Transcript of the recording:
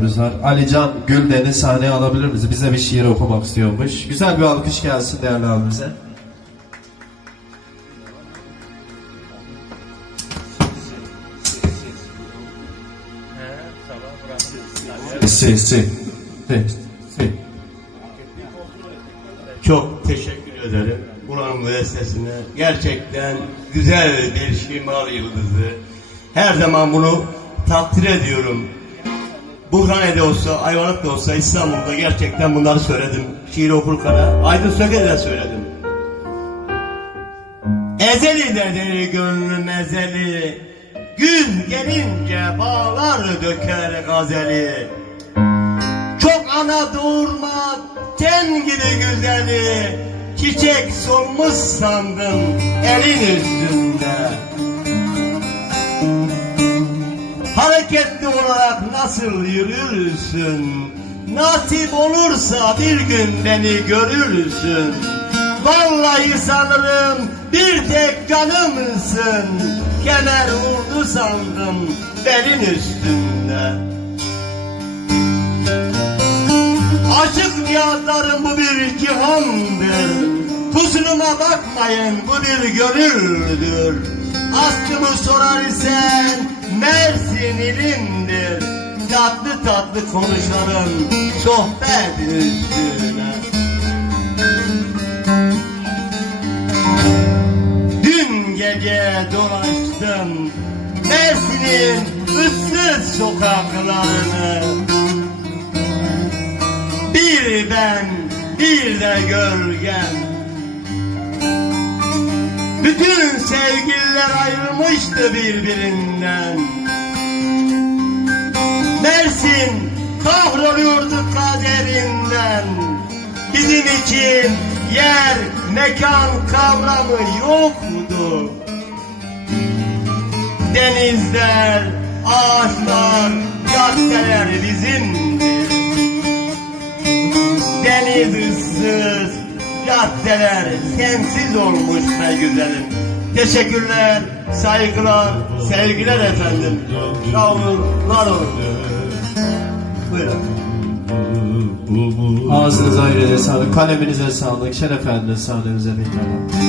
abimiz var. Alican Gülden'i sahneye alabilir miyiz? Bize bir şiir okumak istiyormuş. Güzel bir alkış gelsin değerli abimize. Çok teşekkür ederim Kur'an müessesesine. Gerçekten güzel bir şimal yıldızı. Her zaman bunu takdir ediyorum. Burhaniye'de olsa, Ayvalık'ta olsa, İstanbul'da gerçekten bunları söyledim. Şiir okurken Aydın Söke'de de söyledim. Ezeli dedi gönlüm ezeli, güz gelince bağlar döker gazeli. Çok ana doğurmak ten gibi güzeli, çiçek solmuş sandım elin üstünde. Hareketli olarak nasıl yürürsün, nasip olursa bir gün beni görürsün. Vallahi sanırım bir tek canımsın, kemer vurdu sandım belin üstünde. Aşık niyazlarım bu bir cihandır, kusuruma bakmayın bu bir gönüldür. Aslımı sorar isen Mersin ilimdir, tatlı tatlı konuşalım sohbet üstüne. Dün gece dolaştım Mersin'in ıssız sokaklarını. Bir ben, bir de gölgem. Bütün sevgililer ayrılmıştı birbirinden. Mersin kahroluyordu kaderinden. Bizim için yer, mekan kavramı yoktu. Denizler, ağaçlar, caddeler bizimdi. Deniz ıssız, caddeler sensiz olmuş be güzelim. Teşekkürler, saygılar, sevgiler efendim. Sağ olun, var olun. Buyurun. Ağzınıza ayrıca sağlık, kaleminize sağlık, şerefendinize sahnemize bir tane.